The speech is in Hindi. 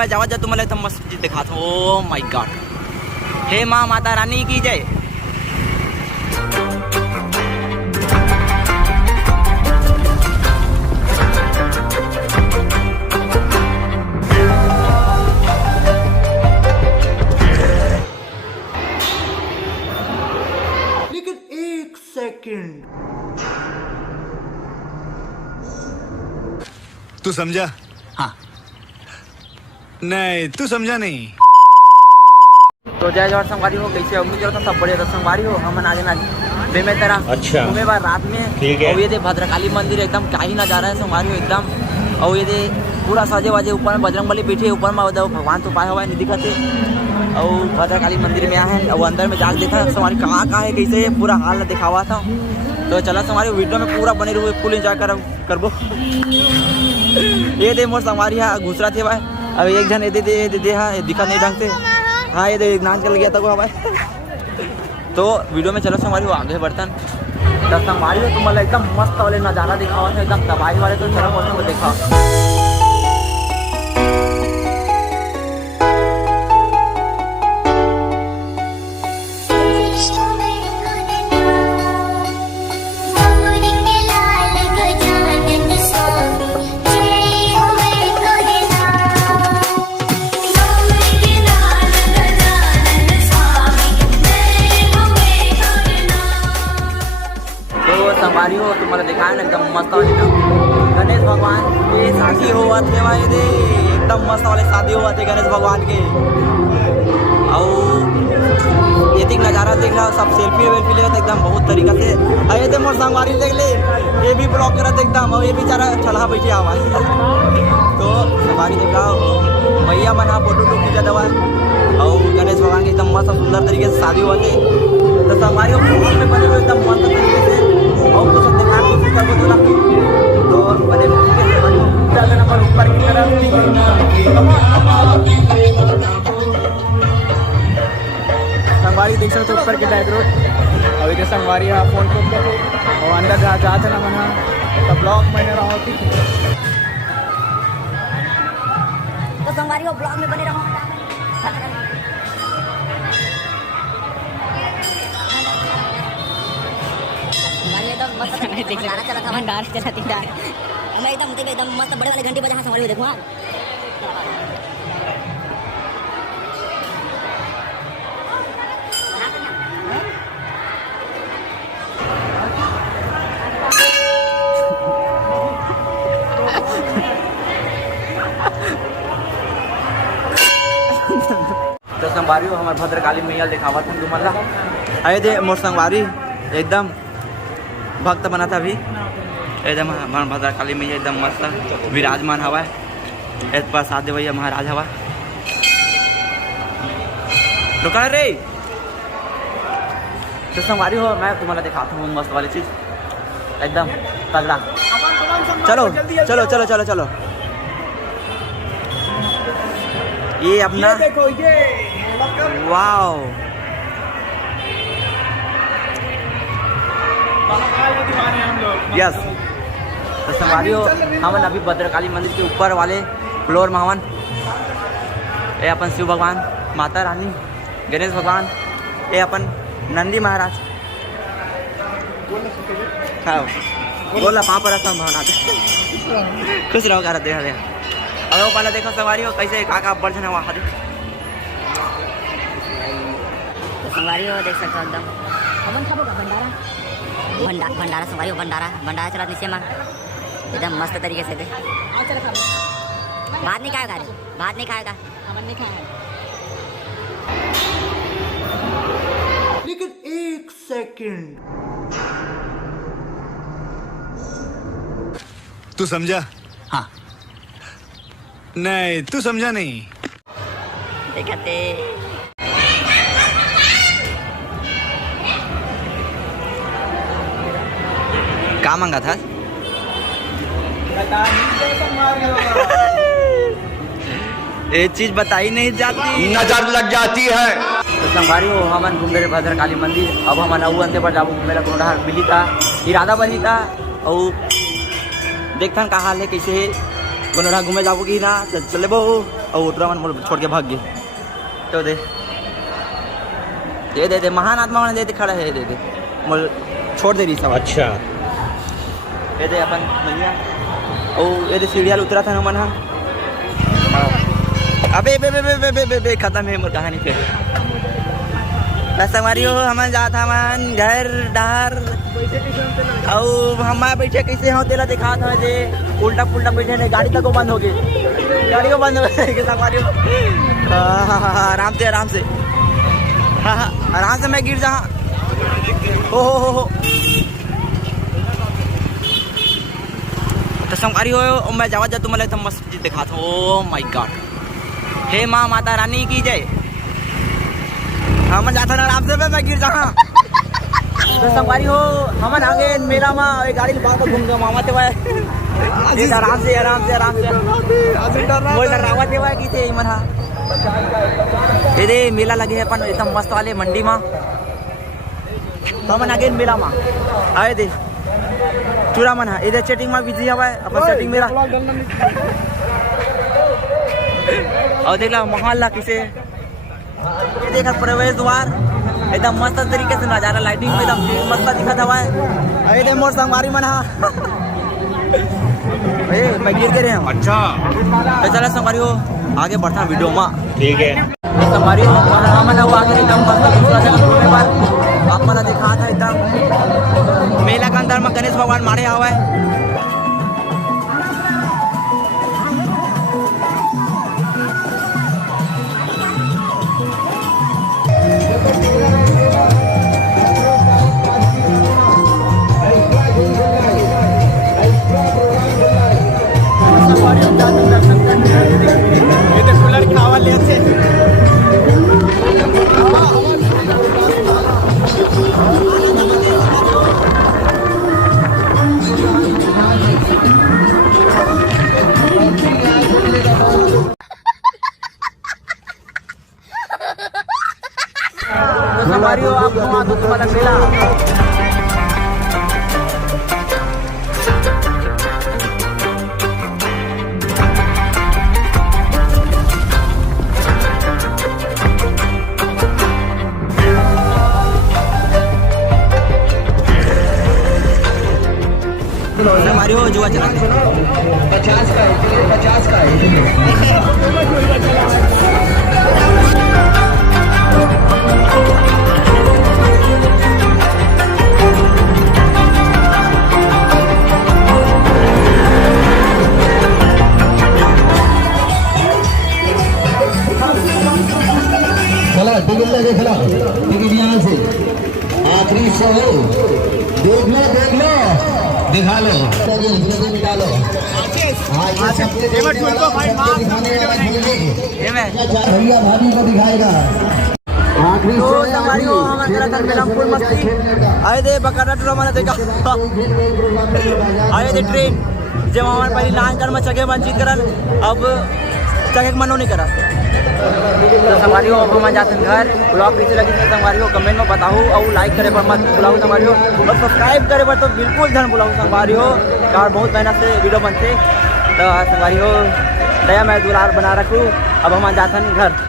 मैं जावा जा तुम्हाला इथं मस्त चीज दिखाता हूँ। ओ माय गॉड, हे माँ माता रानी की जय। लेकिन एक सेकंड, तू समझा? हाँ नहीं, तू समझा नहीं। तो जय जवाहर संगवारी हो, कैसे उम्मीद करता हूँ सब बढ़िया। तो संगवारी हो हम आज ना में तरह अच्छा घूमे बार रात में ठीक है। और ये दे भद्रकाली मंदिर एकदम क्या ही नजारा है संगवारी हो एकदम। और ये दे पूरा सजे वाजे ऊपर में बजरंगबली बैठे ऊपर में भगवान तो पाए हुआ नहीं दिखते। और भद्रकाली मंदिर में आए हैं और अंदर में जाके देखा संगवारी कहाँ है कैसे पूरा हाल दिखावा था। तो चला संगवारी वीडियो में पूरा बने रहो, फुल एंजॉय करबो। ये दे मोर संगवारी है घुसरा थे भाई। अब एक जन ये दे दिखा नहीं ढंग से। हाँ ये दे नाच कर गया था वो भाई। तो वीडियो में चलो संगवारी हो आगे बर्तन तो संगवारी हो तुम्हारा एकदम मस्त वाले नज़ारा दिखावा था एकदम तबाही वाले। तो चलो मौसम को देखा संगवारी हो तुम्हारा दिखाया ना एकदम मस्त वाली गणेश भगवान के शादी हुआ थे भाई दे एकदम मस्त वाले शादी हुआ थे गणेश भगवान के। और ये तक नज़ारा देख रहा सब सेल्फी वेल्फी ले एकदम बहुत तरीका से। अरे दे मोर संगवारी देख ले ये भी ब्लॉग करत एकदम। और ये बेचारा चला बैठे आवा तो संगवारी देख रहा भैया मना फोटो टूट खींचा दवा। और गणेश भगवान के एकदम मस्त सुंदर तरीके से शादी हुआ थे। तो संगवारी में बने हुए एकदम मस्त तरीके से और तो सब देखा कोशिश करबो थोड़ा। तो बने ज़्यादा नंबर ऊपर की तरफ संगवारी देख सकते ऊपर के बैकग्राउंड। अभी के संगवारी है फोन को और अंदर जाते ना मना तो ब्लॉग मैंने रहा होती। तो संगवारी हो ब्लॉग में बने रहो। भंडारा चला था, भंडारा चला था। मैं एकदम मस्त बड़े वाले घंटी बजा संगवारी हो देखो। तो संगवारी हो हमारे भद्रकाली मैया दिखावा था तुम्हारा। अरे दे मोर संगवारी एकदम भक्त बना था अभी एकदम हमारा भद्रकाली मैया एकदम मस्त विराजमान हवा है। इस पर साथ भैया महाराज हवा तो कह रे। तो संगवारी हो मैं तुम्हारा दिखाता हूँ मस्त वाली चीज एकदम तगड़ा। चलो चलो चलो चलो चलो ये अपना देखो ये वाओ यस। तो संगवारी हो हमन अभी भद्रकाली मंदिर के ऊपर वाले फ्लोर में हमन ये अपन शिव भगवान, माता रानी, गणेश भगवान, ये अपन नंदी महाराज। हाँ बोला वहाँ पर भावना खुश रहो कर देखा देखा। अब वो पहले देखो संगवारी हो कैसे काका बढ़ वहाँ हरी। तो संगवारी हो देख सकते हो एकदम हमन खाबो का भंडारा संगवारी हो भंडारा चला नीचे में एकदम मस्त तरीके से दे। भात नहीं खाएगा भात नहीं खाएगा हमन नहीं खाएगा। लेकिन एक सेकंड, तू समझा? हाँ नहीं, तू समझा नहीं। देखते क्या मांगा था? ये चीज बताई नहीं जाती, नजर लग जाती है। तो संगवारी हो हमन घूम रहे भद्रकाली मंदिर। अब हमन अऊ अंते पर जाबो घूमे ला कोनो मिली था इरादा बनी था और देखथन का हाल है कैसे है। बोलो रहा घूमे जाओगी ना चले बो और उतरा मन छोड़ के भाग गए तो दे महान आत्मा ने दे खड़ा है दे मोल छोड़ दे रही सब। अच्छा ये दे अपन भैया और ये दे सीढ़ियाँ उतरा था ना मन अबे बे बे बे बे बे बे खत्म है मोर कहानी फिर बस हमारी हो हम जाता मन घर डहर और हमारे बैठे कैसे हो तेला दिखा था जे उल्टा पुल्टा बैठे नहीं गाड़ी तक को बंद हो गई गाड़ी को बंद हो गई हमारी आराम से हाँ आराम से मैं गिर जा हो तो संगवारी हो मैं जावा जा तुम्हारे तो मस्जिद दिखा था ओ माय गॉड हे माँ माता रानी की जय हम जाता ना आराम से मैं गिर जा तो संगवारी हो हम आगे मेला में गाड़ी बार घूम गया मामा ते आराम से बोल डरावा ते की थे मन ये दे मेला लगे है अपन एकदम मस्त वाले मंडी में तो हम आगे मेला में आए दे चूड़ा मन है इधर चेटिंग में बिजी हवा अपन चेटिंग मेरा और देख ला मोहल्ला किसे ये देखा प्रवेश द्वार एकदम मस्त तरीके से नजारा लाइटिंग में एकदम मस्त दिखा हुआ है। ये दे मोर संगवारी मन है मैं गिर के रहे हूँ। अच्छा तो चला संगवारी हो आगे बढ़ता वीडियो में ठीक है संगवारी हो हमन आगे एकदम मस्त दूसरा जगह घूमे पर आप मन दिखा था एकदम मेला के अंदर में गणेश भगवान मारे हुआ है। ये तो कूलर की हवा ले अच्छे तो संगवारी हो आप वहाँ तो तुम्हारा मेला हमारी हो जुआ चला 50 का चला टिकट लगे खिला टिकट यहाँ से आखिरी 100 हो देख लो दिखा लो मिटा लो भैया भाभी को दिखाएगा तो हमारी हो हम अंदर मेला फुल मस्ती आए दे बकाटा टूरा मैंने देखा आए दे ट्रेन जब हमारे पहले लाइन कर में चगे वंचित करन अब चगे मनो नहीं करा तो संगवारी हो अब हम जाते हैं घर ब्लॉग कैसे लगी तो संगवारी हो कमेंट में बताओ और लाइक करे पर मत बुलाओ संगवारी हो और सब्सक्राइब करे पर तो बिल्कुल धन बुलाओ संगवारी हो और बहुत मेहनत से वीडियो बनते तो संगवारी हो दया मैं दुलार बना रखूँ अब हम जाते हैं घर।